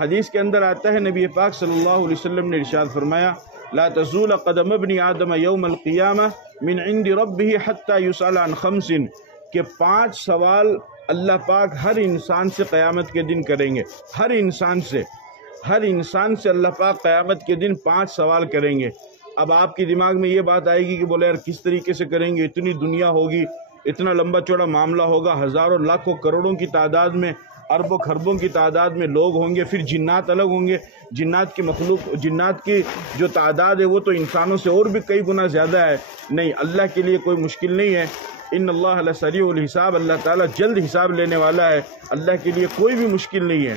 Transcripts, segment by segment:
حدیث کے اندر آتا ہے نبی پاک صلی اللہ علیہ وسلم نے ارشاد فرمایا لا تزول قدم ابن آدم یوم القیامہ من عند ربہ حتی یسأل عن خمس، کہ 5 سوال اللہ پاک ہر انسان سے قیامت کے دن کریں گے. ہر انسان سے اللہ پاک قیامت کے دن 5 سوال کریں گے. اب آپ کے دماغ میں یہ بات آئے گی کہ بولے یار کس طریقے سے کریں گے، اتنی دنیا ہوگی، اتنا لمبا چوڑا معاملہ ہوگا، ہزاروں لاکھوں کروڑوں کی تعداد میں، اربوں خربوں کی تعداد میں لوگ ہوں گے، پھر جنات الگ ہوں گے. جنات کی جو تعداد ہے وہ تو انسانوں سے اور بھی کئی گنا زیادہ ہے. نہیں، اللہ کے لیے کوئی مشکل نہیں ہے. ان اللہ لسریع الحساب، اللہ تعالیٰ جلد حساب لینے والا ہے. اللہ کے لیے کوئی بھی مشکل نہیں ہے.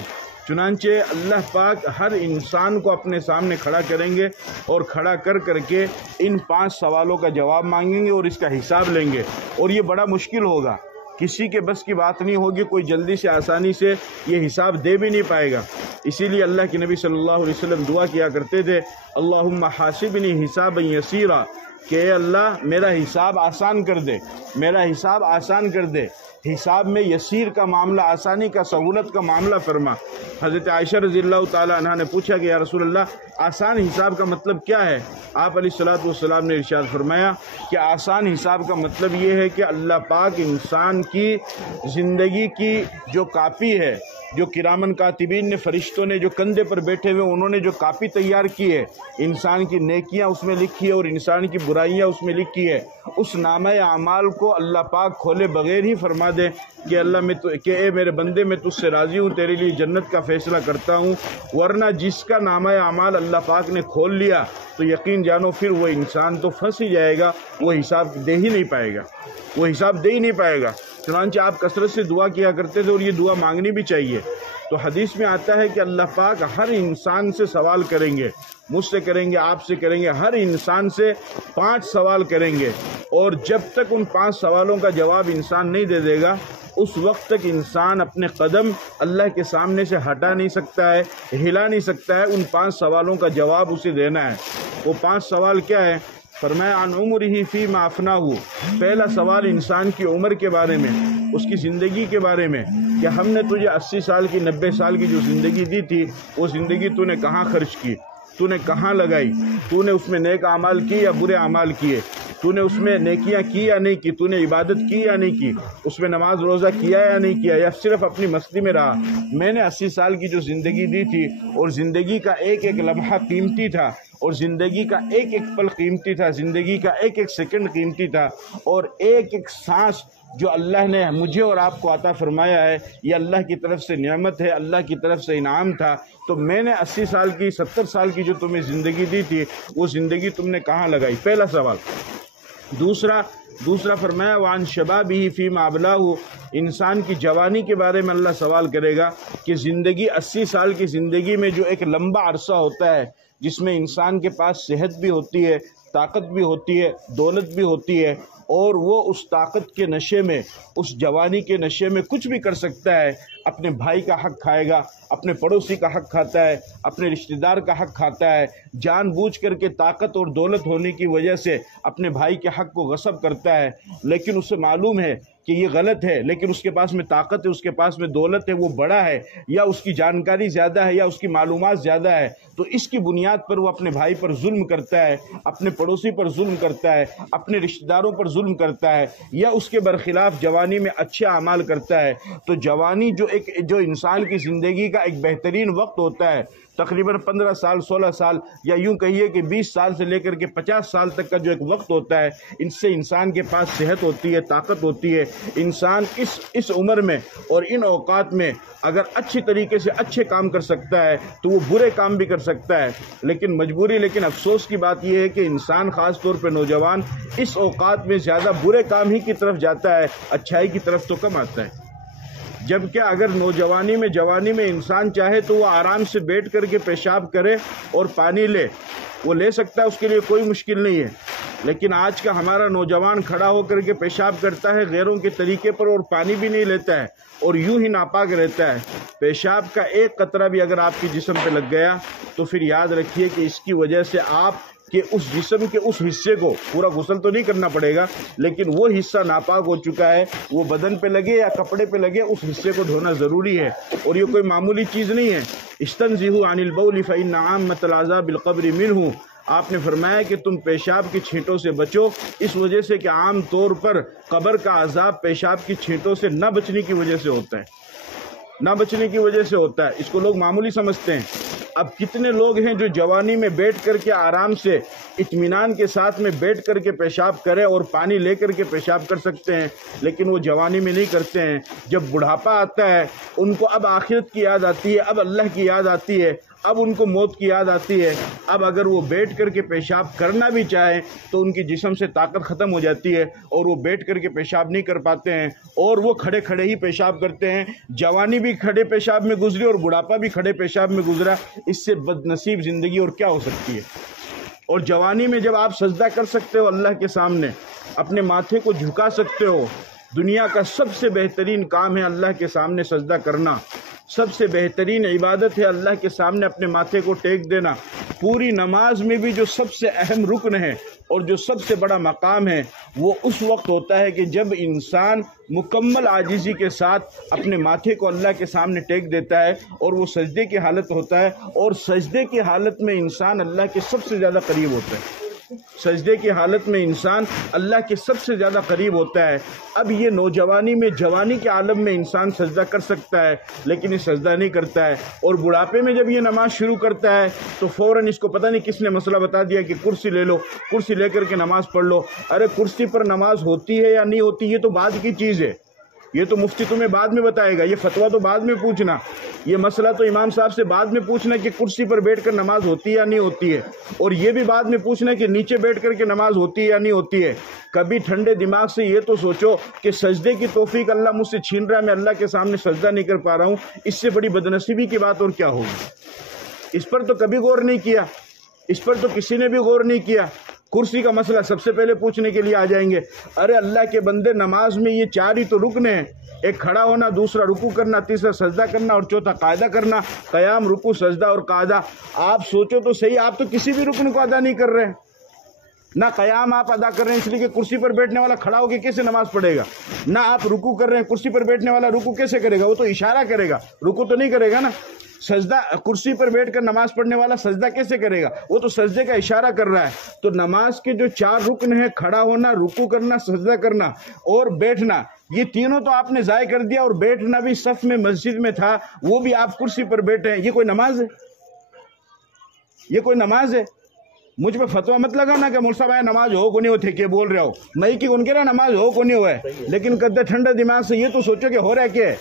چنانچہ اللہ پاک ہر انسان کو اپنے سامنے کھڑا کریں گے اور کھڑا کر کے ان 5 سوالوں کا جواب مانگیں گے اور اس کا حساب لیں گے. اور یہ بڑا مشکل ہوگا، کسی کے بس کی بات نہیں ہوگی، کوئی جلدی سے آسانی سے یہ حساب دے بھی نہیں پائے گا. اسی لیے اللہ کے نبی صلی اللہ علیہ وسلم دعا کیا کرتے تھے اللہم حاسبنی حسابا یسیرا، کہ اے اللہ میرا حساب آسان کر دے، میرا حساب آسان کر دے. حساب میں یسیر کا معاملہ، آسانی کا، سہولت کا معاملہ فرما. حضرت عائشہ رضی اللہ تعالی عنہ نے پوچھا کہ یا رسول اللہ آسان حساب کا مطلب کیا ہے؟ آپ علیہ الصلوۃ والسلام نے ارشاد فرمایا کہ آسان حساب کا مطلب یہ ہے کہ اللہ پاک انسان کی زندگی کی جو کاپی ہے، جو کرامن کاتبین نے، فرشتوں نے جو کندھے پر بیٹھے ہوئے انہوں نے جو کاپی تیار کی ہے، انسان کی نیکیاں اس میں لکھی ہے اور انسان کی برائیاں اس میں لکھی ہے، اس نامہ اعمال کو اللہ پاک کھولے بغیر ہی فرما دے کہ اللہ کہ اے میرے بندے میں تجھ سے راضی ہوں، تیرے لیے جنت کا فیصلہ کرتا ہوں. ورنہ جس کا نامہ اعمال اللہ پاک نے کھول لیا تو یقین جانو پھر وہ انسان تو پھنس ہی جائے گا، وہ حساب دے ہی نہیں پائے گا. چنانچہ آپ کثرت سے دعا کیا کرتے تھے اور یہ دعا مانگنی بھی چاہیے. تو حدیث میں آتا ہے کہ اللہ پاک ہر انسان سے سوال کریں گے، مجھ سے کریں گے، آپ سے کریں گے، ہر انسان سے 5 سوال کریں گے. اور جب تک ان 5 سوالوں کا جواب انسان نہیں دے دے گا اس وقت تک انسان اپنے قدم اللہ کے سامنے سے ہٹا نہیں سکتا ہے، ہلا نہیں سکتا ہے. ان 5 سوالوں کا جواب اسے دینا ہے. وہ 5 سوال کیا ہے؟ فرمایا عن عمرہ فیما افناہ. پہلا سوال انسان کی عمر کے بارے میں، اس کی زندگی کے بارے میں، کہ ہم نے تجھے 80 سال کی 90 سال کی جو زندگی دی تھی وہ زندگی تو نے کہاں خرچ کی، تو نے کہاں لگائی، تو نے اس میں نیک اعمال کی یا برے اعمال کیے، تو نے اس میں نیکیاں کی یا نہیں کی، تو نے عبادت کی یا نہیں کی، اس میں نماز روزہ کیا یا نہیں کیا، یا صرف اپنی مستی میں رہا. میں نے 80 سال کی جو زندگی دی تھی اور زندگی کا ایک ایک لمحہ قیمتی تھا اور زندگی کا ایک ایک پل قیمتی تھا، زندگی کا ایک ایک سیکنڈ قیمتی تھا، اور ایک ایک سانس جو اللہ نے مجھے اور آپ کو عطا فرمایا ہے یہ اللہ کی طرف سے نعمت ہے، اللہ کی طرف سے انعام تھا. تو میں نے 80 سال کی 70 سال کی جو تمہیں زندگی دی تھی وہ زندگی تم نے کہاں لگائی؟ پہلا سوال. دوسرا فرمایا وعن شبابہ فیما ابلاہ. انسان کی جوانی کے بارے میں اللہ سوال کرے گا کہ زندگی 80 سال کی زندگی میں جو ایک لمبا عرصہ ہوتا ہے جس میں انسان کے پاس صحت بھی ہوتی ہے، طاقت بھی ہوتی ہے، دولت بھی ہوتی ہے، اور وہ اس طاقت کے نشے میں، اس جوانی کے نشے میں کچھ بھی کر سکتا ہے. اپنے بھائی کا حق کھائے گا، اپنے پڑوسی کا حق کھاتا ہے، اپنے رشتہ دار کا حق کھاتا ہے، جان بوجھ کر کے طاقت اور دولت ہونے کی وجہ سے اپنے بھائی کے حق کو غصب کرتا ہے. لیکن اسے معلوم ہے کہ یہ غلط ہے، لیکن اس کے پاس میں طاقت ہے، اس کے پاس میں دولت ہے، وہ بڑا ہے یا اس کی جانکاری زیادہ ہے یا اس کی معلومات زیادہ ہے، تو اس کی بنیاد پر وہ اپنے بھائی پر ظلم کرتا ہے، اپنے پڑوسی پر ظلم کرتا ہے، اپنے رشتہ داروں پر ظلم کرتا ہے، یا اس کے برخلاف جوانی میں اچھے اعمال کرتا ہے. تو جوانی جو انسان کی زندگی کا ایک بہترین وقت ہوتا ہے، تقریباً 15 سال 16 سال یا یوں کہیے کہ 20 سال سے لے کر کے 50 سال تک کا جو ایک وقت ہوتا ہے، ان سے انسان کے پاس صحت ہوتی ہے، طاقت ہوتی ہے. انسان اس عمر میں اور ان اوقات میں اگر اچھی طریقے سے اچھے کام کر سکتا ہے تو وہ برے کام بھی کر سکتا ہے. لیکن افسوس کی بات یہ ہے کہ انسان خاص طور پہ نوجوان اس اوقات میں زیادہ برے کام ہی کی طرف جاتا ہے، اچھائی کی طرف تو کم آتا ہے. جبکہ اگر جوانی میں انسان چاہے تو وہ آرام سے بیٹھ کر کے پیشاب کرے اور پانی لے، وہ لے سکتا ہے، اس کے لیے کوئی مشکل نہیں ہے. لیکن آج کا ہمارا نوجوان کھڑا ہو کر کے پیشاب کرتا ہے غیروں کے طریقے پر اور پانی بھی نہیں لیتا ہے اور یوں ہی ناپاک رہتا ہے. پیشاب کا ایک قطرہ بھی اگر آپ کے جسم پہ لگ گیا تو پھر یاد رکھیے کہ اس کی وجہ سے آپ کہ اس جسم کے اس حصے کو پورا غسل تو نہیں کرنا پڑے گا، لیکن وہ حصہ ناپاک ہو چکا ہے، وہ بدن پہ لگے یا کپڑے پہ لگے، اس حصے کو دھونا ضروری ہے. اور یہ کوئی معمولی چیز نہیں ہے، استنزہوا عن البول فإن عامة العذاب القبر منہ، آپ نے فرمایا کہ تم پیشاب کی چھینٹوں سے بچو، اس وجہ سے کہ عام طور پر قبر کا عذاب پیشاب کی چھینٹوں سے نہ بچنے کی وجہ سے ہوتا ہے، نہ بچنے کی وجہ سے ہوتا ہے۔ اس کو لوگ معمولی سمجھتے ہیں۔ اب کتنے لوگ ہیں جو جوانی میں بیٹھ کر کے آرام سے اطمینان کے ساتھ میں بیٹھ کر کے پیشاب کرے اور پانی لے کر کے پیشاب کر سکتے ہیں، لیکن وہ جوانی میں نہیں کرتے ہیں۔ جب بڑھاپا آتا ہے ان کو اب آخرت کی یاد آتی ہے، اب اللہ کی یاد آتی ہے، اب ان کو موت کی یاد آتی ہے۔ اب اگر وہ بیٹھ کر کے پیشاب کرنا بھی چاہیں تو ان کی جسم سے طاقت ختم ہو جاتی ہے اور وہ بیٹھ کر کے پیشاب نہیں کر پاتے ہیں، اور وہ کھڑے کھڑے ہی پیشاب کرتے ہیں۔ جوانی بھی کھڑے پیشاب میں گزری اور بڑھاپا بھی کھڑے پیشاب میں گزرا، اس سے بد نصیب زندگی اور کیا ہو سکتی ہے۔ اور جوانی میں جب آپ سجدہ کر سکتے ہو اللہ کے سامنے، اپنے ماتھے کو جھکا سکتے ہو، دنیا کا سب سے بہترین کام ہے اللہ کے سامنے سجدہ کرنا، سب سے بہترین عبادت ہے اللہ کے سامنے اپنے ماتھے کو ٹیک دینا۔ پوری نماز میں بھی جو سب سے اہم رکن ہے اور جو سب سے بڑا مقام ہے وہ اس وقت ہوتا ہے کہ جب انسان مکمل عاجزی کے ساتھ اپنے ماتھے کو اللہ کے سامنے ٹیک دیتا ہے اور وہ سجدے کی حالت ہوتا ہے، اور سجدے کی حالت میں انسان اللہ کے سب سے زیادہ قریب ہوتا ہے۔ سجدے کی حالت میں انسان اللہ کے سب سے زیادہ قریب ہوتا ہے۔ اب یہ نوجوانی میں، جوانی کے عالم میں انسان سجدہ کر سکتا ہے لیکن یہ سجدہ نہیں کرتا ہے، اور بڑھاپے میں جب یہ نماز شروع کرتا ہے تو فوراً اس کو پتہ نہیں کس نے مسئلہ بتا دیا کہ کرسی لے لو، کرسی لے کر کے نماز پڑھ لو۔ ارے کرسی پر نماز ہوتی ہے یا نہیں ہوتی یہ تو بعد کی چیز ہے، یہ تو مفتی تمہیں بعد میں بتائے گا، یہ فتویٰ تو بعد میں پوچھنا، یہ مسئلہ تو امام صاحب سے بعد میں پوچھنا کہ کرسی پر بیٹھ کر نماز ہوتی ہے یا نہیں ہوتی ہے، اور یہ بھی بعد میں پوچھنا کہ نیچے بیٹھ کر کے نماز ہوتی ہے یا نہیں ہوتی ہے۔ کبھی ٹھنڈے دماغ سے یہ تو سوچو کہ سجدے کی توفیق اللہ مجھ سے چھین رہا ہے، میں اللہ کے سامنے سجدہ نہیں کر پا رہا ہوں، اس سے بڑی بدنصیبی کی بات اور کیا ہوگی؟ اس پر تو کبھی غور نہیں کیا، اس پر تو کسی نے بھی غور نہیں کیا۔ کرسی کا مسئلہ سب سے پہلے پوچھنے کے لیے آ جائیں گے۔ ارے اللہ کے بندے، نماز میں یہ چار ہی تو رکن ہیں، ایک کھڑا ہونا، دوسرا رکوع کرنا، تیسرا سجدہ کرنا، اور چوتھا قاعدہ کرنا۔ قیام، رکوع، سجدہ اور قاعدہ۔ آپ سوچو تو صحیح، آپ تو کسی بھی رکن کو ادا نہیں کر رہے ہیں۔ نہ قیام آپ ادا کر رہے ہیں اس لیے کہ کرسی پر بیٹھنے والا کھڑا ہو کے کیسے نماز پڑھے گا، نہ آپ رکوع کر رہے ہیں، کرسی پر بیٹھنے والا رکوع کیسے کرے گا، وہ تو اشارہ کرے گا، رکوع تو نہیں کرے گا نا۔ سجدہ، کرسی پر بیٹھ کر نماز پڑھنے والا سجدہ کیسے کرے گا، وہ تو سجدے کا اشارہ کر رہا ہے۔ تو نماز کے جو چار رکن ہیں، کھڑا ہونا، رکوع کرنا، سجدہ کرنا اور بیٹھنا، یہ تینوں تو آپ نے ضائع کر دیا، اور بیٹھنا بھی صف میں مسجد میں تھا، وہ بھی آپ کرسی پر بیٹھے ہیں۔ یہ کوئی نماز ہے؟ یہ کوئی نماز ہے؟ مجھ پہ فتویٰ مت لگانا کہ مول صاحب آیا نماز ہو کو نہیں ہوتے کہ بول رہے ہو، میں کہ ان کے رہا نماز ہو کو نہیں ہوا ہے، لیکن کدے ٹھنڈے دماغ سے یہ تو سوچو کہ ہو رہا ہے کیا ہے،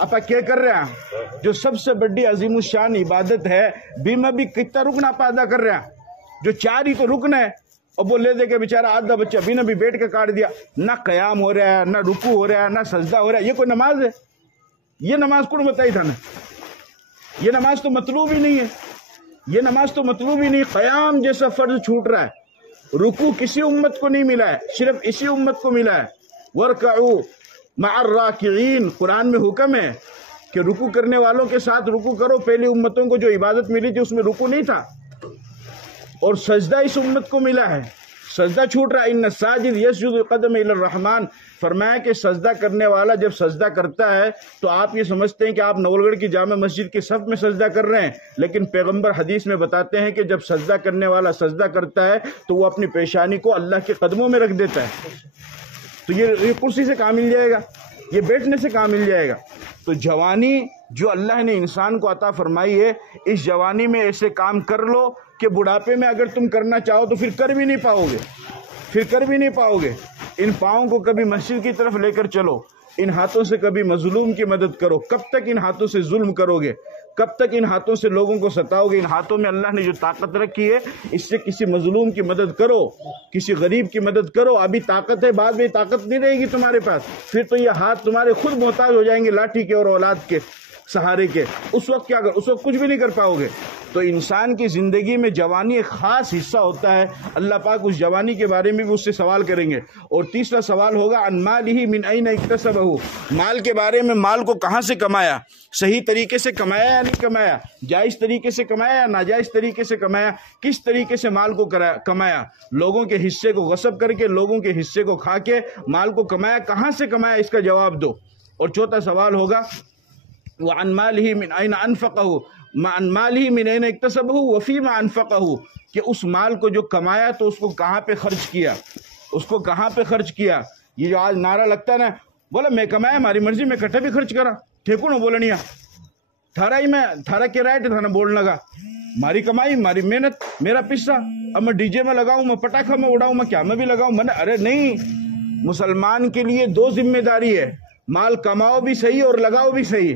اپا کیا کر رہے ہیں؟ جو سب سے بڑی عظیم الشان عبادت ہے بیمہ بھی کتنا رکن آپ ادا کر رہے ہیں، جو چار ہی تو رکن ہے، اور وہ لے دے کے بیچارہ آدھا بچہ بینا بھی بیٹھ کے کاٹ دیا، نہ قیام ہو رہا ہے، نہ رکوع ہو رہا ہے، نہ سجدہ ہو رہا ہے۔ یہ کوئی نماز ہے؟ یہ نماز کون بتائی تھا نا؟ یہ نماز تو مطلوب ہی نہیں ہے، یہ نماز تو مطلوب ہی نہیں۔ قیام جیسا فرض چھوٹ رہا ہے، رکوع کسی امت کو نہیں ملا ہے، صرف اسی امت کو ملا ہے۔ وَارْكَعُوا مَعَ الرَّاكِعِينَ، قرآن میں حکم ہے کہ رکوع کرنے والوں کے ساتھ رکوع کرو۔ پہلی امتوں کو جو عبادت ملی تھی اس میں رکوع نہیں تھا، اور سجدہ اس امت کو ملا ہے، سجدہ چھوٹ رہا ہے۔ ان الساجد یسجد قدم الی الرحمن، فرمایا کہ سجدہ کرنے والا جب سجدہ کرتا ہے تو آپ یہ سمجھتے ہیں کہ آپ نول گڑھ کی جامع مسجد کے صف میں سجدہ کر رہے ہیں، لیکن پیغمبر حدیث میں بتاتے ہیں کہ جب سجدہ کرنے والا سجدہ کرتا ہے تو وہ اپنی پیشانی کو اللہ کے قدموں میں رکھ دیتا ہے۔ تو یہ کرسی سے کہاں مل جائے گا، یہ بیٹھنے سے کہاں مل جائے گا؟ تو جوانی جو اللہ نے انسان کو عطا فرمائی ہے، اس جوانی میں ایسے کام کر لو کہ بڑھاپے میں اگر تم کرنا چاہو تو پھر کر بھی نہیں پاؤ گے، پھر کر بھی نہیں پاؤ گے۔ ان پاؤں کو کبھی مسجد کی طرف لے کر چلو، ان ہاتھوں سے کبھی مظلوم کی مدد کرو۔ کب تک ان ہاتھوں سے ظلم کرو گے؟ کب تک ان ہاتھوں سے لوگوں کو ستاؤ گے؟ ان ہاتھوں میں اللہ نے جو طاقت رکھی ہے اس سے کسی مظلوم کی مدد کرو، کسی غریب کی مدد کرو۔ ابھی طاقت ہے، بعد میں طاقت نہیں رہے گی تمہارے پاس، پھر تو یہ ہاتھ تمہارے خود محتاج ہو جائیں گے لاٹھی کے اور اولاد کے سہارے کے۔ اس وقت کیا کر، اس وقت کچھ بھی نہیں کر پاؤ گے۔ تو انسان کی زندگی میں جوانی ایک خاص حصہ ہوتا ہے، اللہ پاک اس جوانی کے بارے میں بھی اس سے سوال کریں گے۔ اور تیسرا سوال ہوگا عن مالہ من این اکتسبہ، مال کے بارے میں، مال کو کہاں سے کمایا، صحیح طریقے سے کمایا یا نہیں کمایا، جائز طریقے سے کمایا یا ناجائز طریقے سے کمایا، کس طریقے سے مال کو کمایا، لوگوں کے حصے کو غصب کر کے، لوگوں کے حصے کو کھا کے مال کو کمایا، کہاں سے کمایا، اس کا جواب دو۔ اور چوتھا سوال ہوگا وعن ماله من أين أنفقه عن ماله من أين اكتسبه وفيما أنفقه، کہ اس مال کو جو کمایا تو اس کو کہاں پہ خرچ کیا، اس کو کہاں پہ خرچ کیا۔ یہ جو آج نعرہ لگتا ہے نا، بولا میں کمایا ہماری مرضی میں کٹھا بھی خرچ کرا ٹھیکو نہ بولنیا تھارا ہی میں تھارا کے رائٹ تھا نا بولنے لگا، ہماری کمائی ہماری محنت میرا پسہ، اب میں ڈی جے میں لگاؤں، میں پٹاخہ میں اڑاؤں، میں کیا میں بھی لگاؤں، میں نے ارے نہیں، مسلمان کے لیے دو ذمہ داری ہے، مال کماؤ بھی صحیح اور لگاؤ بھی صحیح۔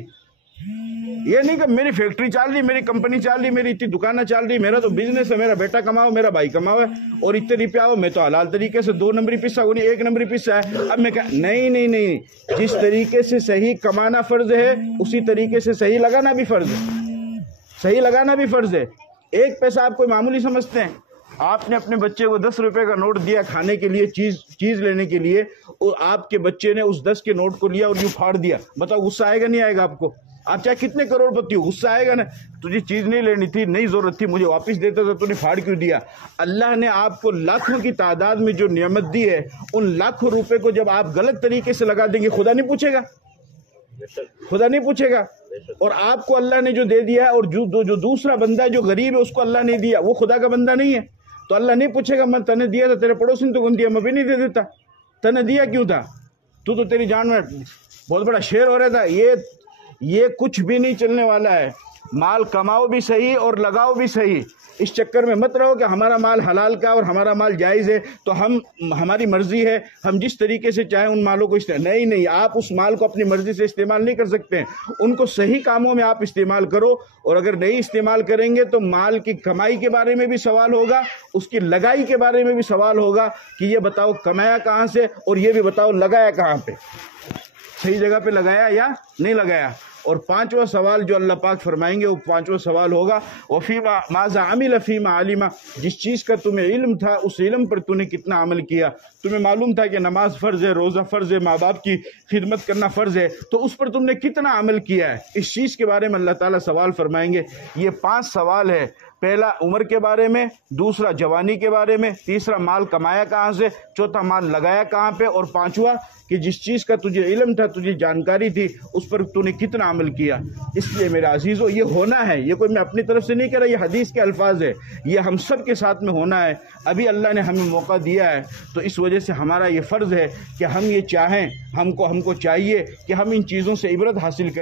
یہ نہیں کہ میری فیکٹری چل رہی، میری کمپنی چل رہی، میری اتنی دکانیں چل رہی، میرا تو بزنس ہے، میرا بیٹا کماؤ، میرا بھائی کماؤ ہے اور اتنے روپیہ آؤ، میں تو حلال طریقے سے 2 نمبری پسہ وہ نہیں 1 نمبری پسہ ہے۔ اب میں کہا نہیں، جس طریقے سے صحیح کمانا فرض ہے اسی طریقے سے صحیح لگانا بھی فرض ہے، صحیح لگانا بھی فرض ہے۔ 1 پیسہ آپ کوئی معمولی سمجھتے ہیں؟ آپ نے اپنے بچے کو 10 روپے کا نوٹ دیا کھانے کے لیے، چیز لینے کے لیے، اور آپ کے بچے نے اس 10 کے نوٹ کو لیا اور یوں پھاڑ دیا، بتاؤ غصہ آئے گا نہیں آئے گا آپ کو؟ آپ چاہے کتنے کروڑ پتی ہو، غصہ آئے گا نا؟ تجھے چیز نہیں لینی تھی، نہیں ضرورت تھی، مجھے واپس دیتا تھا، تو نے پھاڑ کیوں دیا؟ اللہ نے آپ کو لاکھوں کی تعداد میں جو نعمت دی ہے، ان لاکھوں روپے کو جب آپ غلط طریقے سے لگا دیں گے، خدا نہیں پوچھے گا؟ خدا نہیں پوچھے گا؟ اور آپ کو اللہ نے جو دے دیا ہے، اور جو دوسرا بندہ جو غریب ہے اس کو اللہ نے دیا، وہ خدا کا بندہ نہیں ہے، تو اللہ نہیں پوچھے گا میں تنے دیا تھا، تیرے پڑوسی نے تو کون دیا، میں بھی نہیں دے دیتا، تنے دیا کیوں تھا؟ تو تیری جان میں بہت بڑا شیر ہو رہا تھا۔ یہ کچھ بھی نہیں چلنے والا ہے۔ مال کماؤ بھی صحیح اور لگاؤ بھی صحیح۔ اس چکر میں مت رہو کہ ہمارا مال حلال کا اور ہمارا مال جائز ہے تو ہماری مرضی ہے، ہم جس طریقے سے چاہیں ان مالوں کو نہیں، آپ اس مال کو اپنی مرضی سے استعمال نہیں کر سکتے، ان کو صحیح کاموں میں آپ استعمال کرو، اور اگر نہیں استعمال کریں گے تو مال کی کمائی کے بارے میں بھی سوال ہوگا، اس کی لگائی کے بارے میں بھی سوال ہوگا کہ یہ بتاؤ کمایا کہاں سے، اور یہ بھی بتاؤ لگایا کہاں پہ، صحیح جگہ پہ لگایا یا نہیں لگایا۔ اور 5واں سوال جو اللہ پاک فرمائیں گے وہ 5واں سوال ہوگا وَفِيمَا مَاذَا عَمِلَ فِيمَا عَلِمَ، جس چیز کا تمہیں علم تھا اس علم پر تو نے کتنا عمل کیا۔ تمہیں معلوم تھا کہ نماز فرض ہے، روزہ فرض ہے، ماں باپ کی خدمت کرنا فرض ہے، تو اس پر تم نے کتنا عمل کیا ہے، اس چیز کے بارے میں اللہ تعالیٰ سوال فرمائیں گے۔ یہ 5 سوال ہے، پہلا عمر کے بارے میں، دوسرا جوانی کے بارے میں، تیسرا مال کمایا کہاں سے، چوتھا مال لگایا کہاں پہ، اور 5واں کہ جس چیز کا تجھے علم تھا، تجھے جانکاری تھی، اس پر تو نے کتنا عمل کیا۔ اس لیے میرے عزیزو یہ ہونا ہے، یہ کوئی میں اپنی طرف سے نہیں کہہ رہا، یہ حدیث کے الفاظ ہے، یہ ہم سب کے ساتھ میں ہونا ہے۔ ابھی اللہ نے ہمیں موقع دیا ہے تو اس وجہ سے ہمارا یہ فرض ہے کہ ہم یہ چاہیں، ہم کو چاہیے کہ ہم ان چیزوں سے عبرت حاصل کریں۔